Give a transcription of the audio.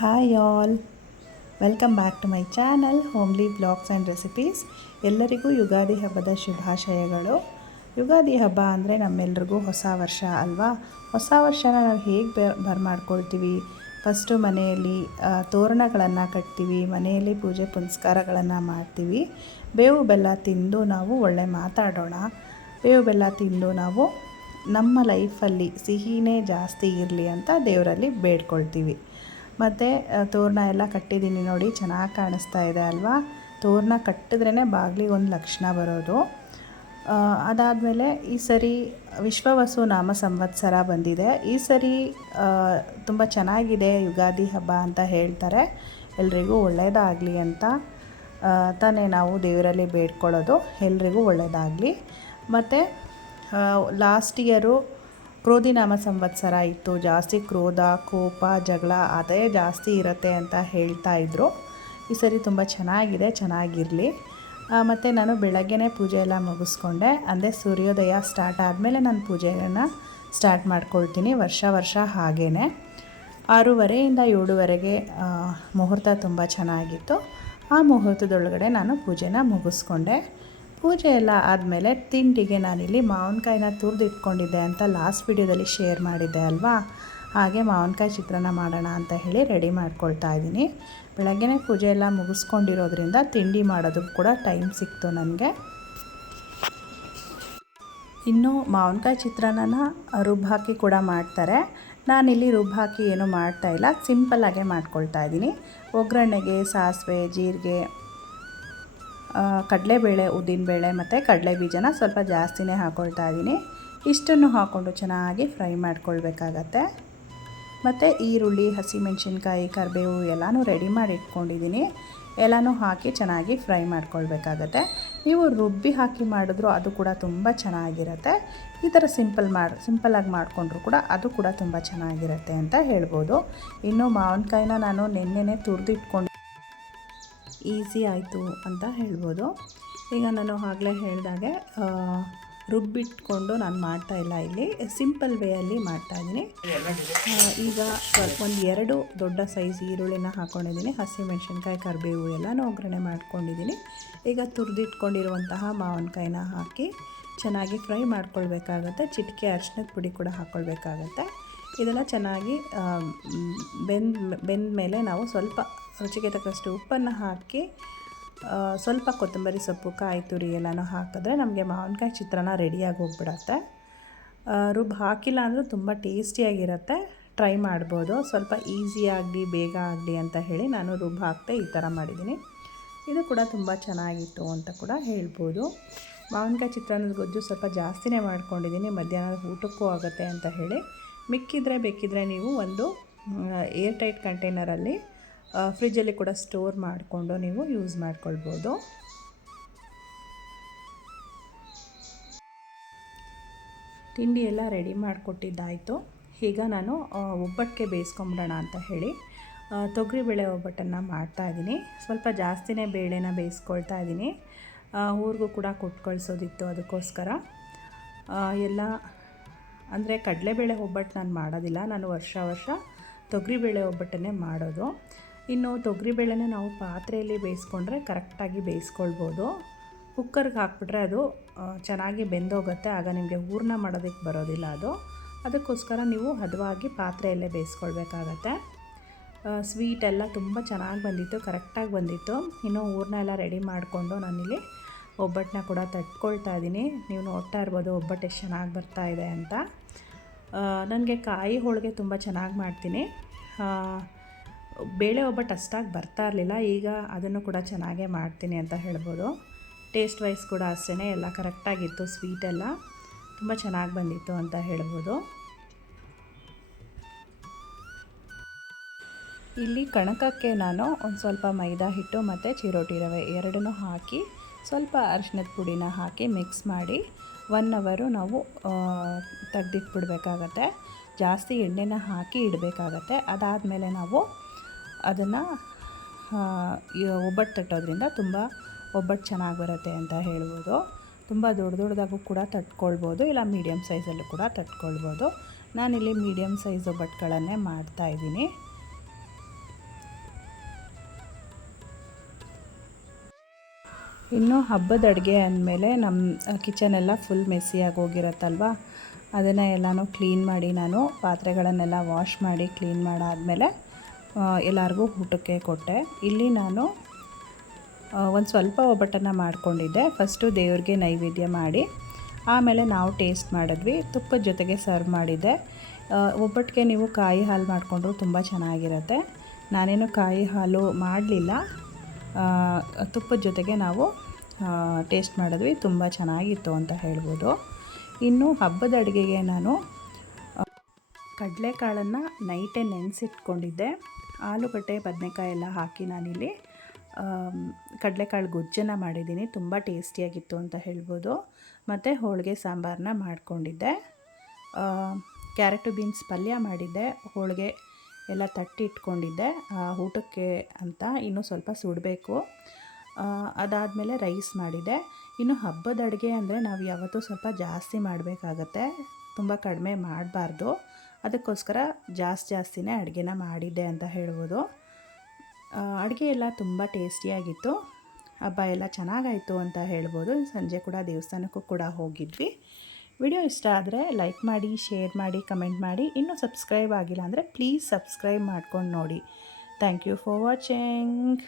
Hi all welcome back to my channel homely blogs and recipes ಎಲ್ಲರಿಗೂ ಯುಗಾದಿ ಹಬ್ಬದ ಶುಭಾಶಯಗಳು. ಯುಗಾದಿ ಹಬ್ಬ ಅಂದರೆ ನಮ್ಮೆಲ್ರಿಗೂ ಹೊಸ ವರ್ಷ ಅಲ್ವಾ? ಹೊಸ ವರ್ಷನ ನಾವು ಹೇಗೆ ಬರ್ ಬರ್ಮಾಡ್ಕೊಳ್ತೀವಿ? ಫಸ್ಟು ಮನೆಯಲ್ಲಿ ತೋರಣಗಳನ್ನು ಕಟ್ತೀವಿ, ಮನೆಯಲ್ಲಿ ಪೂಜೆ ಪುನಸ್ಕಾರಗಳನ್ನು ಮಾಡ್ತೀವಿ. ಬೇವು ಬೆಲ್ಲ ತಿಂದು ನಾವು ಒಳ್ಳೆ ಮಾತಾಡೋಣ. ಬೇವು ಬೆಲ್ಲ ತಿಂದು ನಾವು ನಮ್ಮ ಲೈಫಲ್ಲಿ ಸಿಹಿನೇ ಜಾಸ್ತಿ ಇರಲಿ ಅಂತ ದೇವರಲ್ಲಿ ಬೇಡ್ಕೊಳ್ತೀವಿ. ಮತ್ತು ತೋರಣ ಎಲ್ಲ ಕಟ್ಟಿದ್ದೀನಿ ನೋಡಿ, ಚೆನ್ನಾಗಿ ಕಾಣಿಸ್ತಾ ಇದೆ ಅಲ್ವಾ? ತೋರಣ ಕಟ್ಟಿದ್ರೇ ಬಾಗಿಲಿಗೆ ಒಂದು ಲಕ್ಷಣ ಬರೋದು. ಅದಾದಮೇಲೆ ಈ ಸರಿ ವಿಶ್ವವಸು ನಾಮ ಸಂವತ್ಸರ ಬಂದಿದೆ. ಈ ಸರಿ ತುಂಬ ಚೆನ್ನಾಗಿದೆ ಯುಗಾದಿ ಹಬ್ಬ ಅಂತ ಹೇಳ್ತಾರೆ. ಎಲ್ರಿಗೂ ಒಳ್ಳೆಯದಾಗಲಿ ಅಂತ ತಾನೇ ನಾವು ದೇವರಲ್ಲಿ ಬೇಡ್ಕೊಳ್ಳೋದು. ಎಲ್ರಿಗೂ ಒಳ್ಳೆಯದಾಗಲಿ ಮತ್ತು ಲಾಸ್ಟ್ ಇಯರು ಕ್ರೋಧಿನಾಮ ಸಂವತ್ಸರ ಇತ್ತು. ಜಾಸ್ತಿ ಕ್ರೋಧ, ಕೋಪ, ಜಗಳ ಅದೇ ಜಾಸ್ತಿ ಇರುತ್ತೆ ಅಂತ ಹೇಳ್ತಾ ಇದ್ದರು ಈ ಸರಿ ತುಂಬ ಚೆನ್ನಾಗಿದೆ, ಚೆನ್ನಾಗಿರಲಿ. ಮತ್ತು ನಾನು ಬೆಳಗ್ಗೆನೇ ಪೂಜೆ ಎಲ್ಲ ಮುಗಿಸ್ಕೊಂಡೆ. ಅಂದರೆ ಸೂರ್ಯೋದಯ ಸ್ಟಾರ್ಟ್ ಆದಮೇಲೆ ನಾನು ಪೂಜೆಯನ್ನು ಸ್ಟಾರ್ಟ್ ಮಾಡ್ಕೊಳ್ತೀನಿ ವರ್ಷ ವರ್ಷ ಹಾಗೇ ಆರೂವರೆಯಿಂದ ಏಳುವರೆಗೆ ಮುಹೂರ್ತ ತುಂಬ ಚೆನ್ನಾಗಿತ್ತು. ಆ ಮುಹೂರ್ತದೊಳಗಡೆ ನಾನು ಪೂಜೆನ ಮುಗಿಸ್ಕೊಂಡೆ. ಪೂಜೆ ಎಲ್ಲ ಆದಮೇಲೆ ತಿಂಡಿಗೆ ನಾನಿಲ್ಲಿ ಮಾವಿನಕಾಯಿನ ತುರಿದಿಟ್ಕೊಂಡಿದ್ದೆ ಅಂತ ಲಾಸ್ಟ್ ವಿಡಿಯೋದಲ್ಲಿ ಶೇರ್ ಮಾಡಿದ್ದೆ ಅಲ್ವಾ? ಹಾಗೆ ಮಾವಿನಕಾಯಿ ಚಿತ್ರಾನ್ನ ಮಾಡೋಣ ಅಂತ ಹೇಳಿ ರೆಡಿ ಮಾಡ್ಕೊಳ್ತಾ ಇದ್ದೀನಿ. ಬೆಳಗ್ಗೆ ಪೂಜೆ ಎಲ್ಲ ಮುಗಿಸ್ಕೊಂಡಿರೋದ್ರಿಂದ ತಿಂಡಿ ಮಾಡೋದಕ್ಕೆ ಕೂಡ ಟೈಮ್ ಸಿಕ್ತು ನನಗೆ. ಇನ್ನು ಮಾವಿನಕಾಯಿ ಚಿತ್ರಾನ್ನನ ರುಬ್ಬು ಹಾಕಿ ಕೂಡ ಮಾಡ್ತಾರೆ. ನಾನಿಲ್ಲಿ ರುಬ್ಬು ಹಾಕಿ ಏನೂ ಮಾಡ್ತಾಯಿಲ್ಲ ಸಿಂಪಲ್ಲಾಗೆ ಮಾಡ್ಕೊಳ್ತಾ ಇದ್ದೀನಿ. ಒಗ್ಗರಣೆಗೆ, ಸಾಸಿವೆ, ಜೀರಿಗೆ ಕಡಲೆಬೇಳೆ, ಉದ್ದಿನಬೇಳೆ ಮತ್ತು ಕಡಲೆ ಬೀಜನ ಸ್ವಲ್ಪ ಜಾಸ್ತಿನೇ ಹಾಕ್ಕೊಳ್ತಾ ಇದ್ದೀನಿ. ಇಷ್ಟನ್ನು ಹಾಕ್ಕೊಂಡು ಚೆನ್ನಾಗಿ ಫ್ರೈ ಮಾಡ್ಕೊಳ್ಬೇಕಾಗತ್ತೆ. ಮತ್ತು ಈರುಳ್ಳಿ, ಹಸಿಮೆಣ್ಸಿನ್ಕಾಯಿ, ಕರಿಬೇವು ಎಲ್ಲನೂ ರೆಡಿ ಮಾಡಿ ಇಟ್ಕೊಂಡಿದ್ದೀನಿ. ಎಲ್ಲನೂ ಹಾಕಿ ಚೆನ್ನಾಗಿ ಫ್ರೈ ಮಾಡ್ಕೊಳ್ಬೇಕಾಗತ್ತೆ. ನೀವು ರುಬ್ಬಿ ಹಾಕಿ ಮಾಡಿದ್ರು ಅದು ಕೂಡ ತುಂಬ ಚೆನ್ನಾಗಿರುತ್ತೆ. ಈ ಥರ ಸಿಂಪಲ್ ಮಾಡಿ ಸಿಂಪಲ್ಲಾಗಿ ಮಾಡಿಕೊಂಡ್ರು ಕೂಡ ಅದು ಕೂಡ ತುಂಬ ಚೆನ್ನಾಗಿರುತ್ತೆ ಅಂತ ಹೇಳ್ಬೋದು. ಇನ್ನು ಮಾವಿನಕಾಯಿನ ನಾನು ನೆನ್ನೆನೇ ತುರಿದಿಟ್ಕೊಂಡು ಈಸಿ ಆಯಿತು ಅಂತ ಹೇಳ್ಬೋದು. ಈಗ ನಾನು ಆಗಲೇ ಹೇಳಿದಾಗೆ ರುಬ್ಬಿಟ್ಕೊಂಡು ನಾನು ಮಾಡ್ತಾಯಿಲ್ಲ ಇಲ್ಲಿ ಸಿಂಪಲ್ ವೇಯಲ್ಲಿ ಮಾಡ್ತಾಯಿದ್ದೀನಿ ಈಗ ಒಂದು ಎರಡು ದೊಡ್ಡ ಸೈಜ್ ಈರುಳ್ಳಿನ ಹಾಕ್ಕೊಂಡಿದ್ದೀನಿ ಹಸಿಮೆಣ್ಸಿನ್ಕಾಯಿ ಕರಿಬೇವು ಎಲ್ಲನೂ ಒಗ್ಗರಣೆ ಮಾಡ್ಕೊಂಡಿದ್ದೀನಿ. ಈಗ ತುರಿದಿಟ್ಕೊಂಡಿರುವಂತಹ ಮಾವಿನಕಾಯಿನ ಹಾಕಿ ಚೆನ್ನಾಗಿ ಫ್ರೈ ಮಾಡ್ಕೊಳ್ಬೇಕಾಗತ್ತೆ. ಚಿಟಿಕೆ ಅರ್ಶಿನದ ಪುಡಿ ಕೂಡ ಹಾಕ್ಕೊಳ್ಬೇಕಾಗತ್ತೆ ಇದೆಲ್ಲ ಚೆನ್ನಾಗಿ ಬೆಂದ ಬೆಂದ ಮೇಲೆ ನಾವು ಸ್ವಲ್ಪ ರುಚಿಗೆ ತಕ್ಕಷ್ಟು ಉಪ್ಪನ್ನು ಹಾಕಿ ಸ್ವಲ್ಪ ಕೊತ್ತಂಬರಿ ಸೊಪ್ಪು, ಕಾಯಿ ತುರಿ ಎಲ್ಲನೂ ಹಾಕಿದ್ರೆ ನಮಗೆ ಮಾವಿನಕಾಯಿ ಚಿತ್ರಾನ್ನ ರೆಡಿಯಾಗಿ ಹೋಗ್ಬಿಡತ್ತೆ. ರುಬ್ಬು ಹಾಕಿಲ್ಲ ಅಂದರೂ ತುಂಬ ಟೇಸ್ಟಿಯಾಗಿರುತ್ತೆ. ಟ್ರೈ ಮಾಡ್ಬೋದು. ಸ್ವಲ್ಪ ಈಸಿಯಾಗಲಿ ಬೇಗ ಆಗಲಿ ಅಂತ ಹೇಳಿ ನಾನು ರುಬ್ಬು ಹಾಕ್ತೆ ಈ ಥರ ಮಾಡಿದ್ದೀನಿ. ಇದು ಕೂಡ ತುಂಬ ಚೆನ್ನಾಗಿತ್ತು ಅಂತ ಕೂಡ ಹೇಳ್ಬೋದು. ಮಾವಿನಕಾಯಿ ಚಿತ್ರಾನ್ನದ ಗೊಜ್ಜು ಸ್ವಲ್ಪ ಜಾಸ್ತಿನೇ ಮಾಡ್ಕೊಂಡಿದ್ದೀನಿ. ಮಧ್ಯಾಹ್ನ ಊಟಕ್ಕೂ ಆಗುತ್ತೆ ಅಂತ ಹೇಳಿ. ಮಿಕ್ಕಿದ್ರೆ ಬೇಕಿದ್ರೆ ನೀವು ಒಂದು ಏರ್ ಟೈಟ್ ಕಂಟೈನರಲ್ಲಿ ಫ್ರಿಜ್ಜಲ್ಲಿ ಕೂಡ ಸ್ಟೋರ್ ಮಾಡಿಕೊಂಡು ನೀವು ಯೂಸ್ ಮಾಡ್ಕೊಳ್ಬೋದು. ತಿಂಡಿ ಎಲ್ಲ ರೆಡಿ ಮಾಡಿಕೊಟ್ಟಿದ್ದಾಯಿತು. ಈಗ ನಾನು ಒಬ್ಬಟ್ಟಿಗೆ ಬೇಯಿಸ್ಕೊಂಬಿಡೋಣ ಅಂತ ಹೇಳಿ ತೊಗರಿಬೇಳೆ ಒಬ್ಬಟ್ಟನ್ನು ಮಾಡ್ತಾಯಿದ್ದೀನಿ ಸ್ವಲ್ಪ ಜಾಸ್ತಿನೇ ಬೇಳೆನ ಬೇಯಿಸ್ಕೊಳ್ತಾ ಇದ್ದೀನಿ. ಊರಿಗೂ ಕೂಡ ಕೊಟ್ಟು ಕಳಿಸೋದಿತ್ತು ಅದಕ್ಕೋಸ್ಕರ ಎಲ್ಲ, ಅಂದರೆ ಕಡಲೆಬೇಳೆ ಒಬ್ಬಟ್ಟು ನಾನು ಮಾಡೋದಿಲ್ಲ. ನಾನು ವರ್ಷ ವರ್ಷ ತೊಗರಿಬೇಳೆ ಒಬ್ಬಟ್ಟನ್ನೇ ಮಾಡೋದು. ಇನ್ನು ತೊಗರಿಬೇಳೆನ ನಾವು ಪಾತ್ರೆಯಲ್ಲಿ ಬೇಯಿಸ್ಕೊಂಡ್ರೆ ಕರೆಕ್ಟಾಗಿ ಬೇಯಿಸ್ಕೊಳ್ಬೋದು. ಕುಕ್ಕರ್ಗೆ ಹಾಕ್ಬಿಟ್ರೆ ಅದು ಚೆನ್ನಾಗಿ ಬೆಂದೋಗುತ್ತೆ. ಆಗ ನಿಮಗೆ ಹೂರ್ಣ ಮಾಡೋದಕ್ಕೆ ಬರೋದಿಲ್ಲ ಅದು. ಅದಕ್ಕೋಸ್ಕರ ನೀವು ಹದವಾಗಿ ಪಾತ್ರೆಯಲ್ಲೇ ಬೇಯಿಸ್ಕೊಳ್ಬೇಕಾಗತ್ತೆ. ಸ್ವೀಟ್ ಎಲ್ಲ ತುಂಬ ಚೆನ್ನಾಗಿ ಬಂದಿತ್ತು, ಕರೆಕ್ಟಾಗಿ ಬಂದಿತ್ತು. ಇನ್ನು ಹೂರ್ಣ ಎಲ್ಲ ರೆಡಿ ಮಾಡಿಕೊಂಡು ನಾನಿಲ್ಲಿ ಒಬ್ಬಟ್ಟನ್ನ ಕೂಡ ತಟ್ಕೊಳ್ತಾ ಇದ್ದೀನಿ. ನೀವು ನೋಡ್ತಾ ಇರ್ಬೋದು ಒಬ್ಬಟ್ಟು ಎಷ್ಟು ಚೆನ್ನಾಗಿ ಬರ್ತಾ ಇದೆ ಅಂತ. ನನಗೆ ಕಾಯಿ ಹೋಳಿಗೆ ತುಂಬ ಚೆನ್ನಾಗಿ ಮಾಡ್ತೀನಿ. ಬೇಳೆ ಒಬ್ಬಟ್ಟು ಅಷ್ಟಾಗಿ ಬರ್ತಾ ಇರಲಿಲ್ಲ, ಈಗ ಅದನ್ನು ಕೂಡ ಚೆನ್ನಾಗೇ ಮಾಡ್ತೀನಿ ಅಂತ ಹೇಳ್ಬೋದು. ಟೇಸ್ಟ್ ವೈಸ್ ಕೂಡ ಅಷ್ಟೇ ಎಲ್ಲ ಕರೆಕ್ಟಾಗಿತ್ತು ಸ್ವೀಟೆಲ್ಲ ತುಂಬ ಚೆನ್ನಾಗಿ ಬಂದಿತ್ತು ಅಂತ ಹೇಳ್ಬೋದು. ಇಲ್ಲಿ ಕಣಕಕ್ಕೆ ನಾನು ಒಂದು ಸ್ವಲ್ಪ ಮೈದಾ ಹಿಟ್ಟು ಮತ್ತು ಚಿರೋಟಿ ರವೆ ಎರಡನ್ನೂ ಹಾಕಿ, ಸ್ವಲ್ಪ ಅರಿಶಿನದ ಪುಡಿನ ಹಾಕಿ ಮಿಕ್ಸ್ ಮಾಡಿ ಒನ್ ಅವರು ನಾವು ತೆಗ್ದಿಟ್ಬಿಡ್ಬೇಕಾಗತ್ತೆ. ಜಾಸ್ತಿ ಎಣ್ಣೆನ ಹಾಕಿ ಇಡಬೇಕಾಗತ್ತೆ. ಅದಾದಮೇಲೆ ನಾವು ಅದನ್ನು ಒಬ್ಬಟ್ಟು ತಟ್ಟೋದ್ರಿಂದ ತುಂಬ ಒಬ್ಬಟ್ಟು ಚೆನ್ನಾಗಿ ಬರುತ್ತೆ ಅಂತ ಹೇಳ್ಬೋದು. ತುಂಬ ದೊಡ್ಡ ದೊಡ್ಡದಾಗೂ ಕೂಡ ತಟ್ಕೊಳ್ಬೋದು, ಇಲ್ಲ ಮೀಡಿಯಮ್ ಸೈಜಲ್ಲೂ ಕೂಡ ತಟ್ಕೊಳ್ಬೋದು. ನಾನಿಲ್ಲಿ ಮೀಡಿಯಮ್ ಸೈಜ್ ಒಬ್ಬಟ್ಟುಗಳನ್ನೇ ಮಾಡ್ತಾ ಇದ್ದೀನಿ. ಇನ್ನು ಹಬ್ಬದ ಅಡುಗೆ ಅಂದಮೇಲೆ ನಮ್ಮ ಕಿಚನೆಲ್ಲ ಫುಲ್ ಮೆಸ್ಸಿಯಾಗಿ ಹೋಗಿರುತ್ತಲ್ವ? ಅದನ್ನು ಎಲ್ಲನೂ ಕ್ಲೀನ್ ಮಾಡಿ ನಾನು ಪಾತ್ರೆಗಳನ್ನೆಲ್ಲ ವಾಶ್ ಮಾಡಿ ಕ್ಲೀನ್ ಮಾಡಾದಮೇಲೆ ಎಲ್ಲರಿಗೂ ಊಟಕ್ಕೆ ಕೊಟ್ಟೆ. ಇಲ್ಲಿ ನಾನು ಒಂದು ಸ್ವಲ್ಪ ಒಬ್ಬಟ್ಟನ್ನು ಮಾಡಿಕೊಂಡಿದ್ದೆ. ಫಸ್ಟು ದೇವ್ರಿಗೆ ನೈವೇದ್ಯ ಮಾಡಿ, ಆಮೇಲೆ ನಾವು ಟೇಸ್ಟ್ ಮಾಡಿದ್ವಿ ತುಪ್ಪದ ಜೊತೆಗೆ ಸರ್ವ್ ಮಾಡಿದ್ದೆ. ಒಬ್ಬಟ್ಟಿಗೆ ನೀವು ಕಾಯಿ ಹಾಲು ಮಾಡಿಕೊಂಡ್ರು ತುಂಬ ಚೆನ್ನಾಗಿರುತ್ತೆ. ನಾನೇನು ಕಾಯಿ ಹಾಲು ಮಾಡಲಿಲ್ಲ. ತುಪ್ಪದ ಜೊತೆಗೆ ನಾವು ಟೇಸ್ಟ್ ಮಾಡಿದ್ವಿ, ತುಂಬ ಚೆನ್ನಾಗಿತ್ತು ಅಂತ ಹೇಳ್ಬೋದು. ಇನ್ನು ಹಬ್ಬದ ಅಡುಗೆಗೆ ನಾನು ಕಡಲೆಕಾಳನ್ನು ನೈಟೇ ನೆನೆಸಿಟ್ಕೊಂಡಿದ್ದೆ. ಆಲೂಗಡ್ಡೆ, ಬದನೆಕಾಯಿ ಎಲ್ಲ ಹಾಕಿ ನಾನಿಲ್ಲಿ ಕಡಲೆಕಾಳು ಗೊಜ್ಜನ್ನು ಮಾಡಿದ್ದೀನಿ. ತುಂಬ ಟೇಸ್ಟಿಯಾಗಿತ್ತು ಅಂತ ಹೇಳ್ಬೋದು. ಮತ್ತು ಹೋಳಿಗೆ ಸಾಂಬಾರನ್ನ ಮಾಡಿಕೊಂಡಿದ್ದೆ. ಕ್ಯಾರೆಟು ಬೀನ್ಸ್ ಪಲ್ಯ ಮಾಡಿದ್ದೆ. ಹೋಳಿಗೆ ಎಲ್ಲ ತಟ್ಟಿ ಇಟ್ಕೊಂಡಿದ್ದೆ. ಊಟಕ್ಕೆ ಅಂತ ಇನ್ನೂ ಸ್ವಲ್ಪ ಸುಡಬೇಕು. ಅದಾದಮೇಲೆ ರೈಸ್ ಮಾಡಿದೆ. ಇನ್ನು ಹಬ್ಬದ ಅಡುಗೆ ಅಂದರೆ ನಾವು ಯಾವತ್ತೂ ಸ್ವಲ್ಪ ಜಾಸ್ತಿ ಮಾಡಬೇಕಾಗತ್ತೆ. ತುಂಬ ಕಡಿಮೆ ಮಾಡಬಾರ್ದು. ಅದಕ್ಕೋಸ್ಕರ ಜಾಸ್ತಿ ಜಾಸ್ತಿನೇ ಅಡುಗೆನ ಮಾಡಿದ್ದೆ ಅಂತ ಹೇಳ್ಬೋದು. ಅಡುಗೆ ಎಲ್ಲ ತುಂಬ ಟೇಸ್ಟಿಯಾಗಿತ್ತು ಹಬ್ಬ ಎಲ್ಲ ಚೆನ್ನಾಗಾಯಿತು ಅಂತ ಹೇಳ್ಬೋದು. ಸಂಜೆ ಕೂಡ ದೇವಸ್ಥಾನಕ್ಕೂ ಕೂಡ ಹೋಗಿದ್ವಿ. ವಿಡಿಯೋ ಇಷ್ಟ ಆದರೆ ಲೈಕ್ ಮಾಡಿ ಶೇರ್ ಮಾಡಿ ಕಮೆಂಟ್ ಮಾಡಿ. ಇನ್ನೂ ಸಬ್ಸ್ಕ್ರೈಬ್ ಆಗಿಲ್ಲ ಅಂದರೆ ಪ್ಲೀಸ್ ಸಬ್ಸ್ಕ್ರೈಬ್ ಮಾಡ್ಕೊಂಡು ನೋಡಿ. Thank you for watching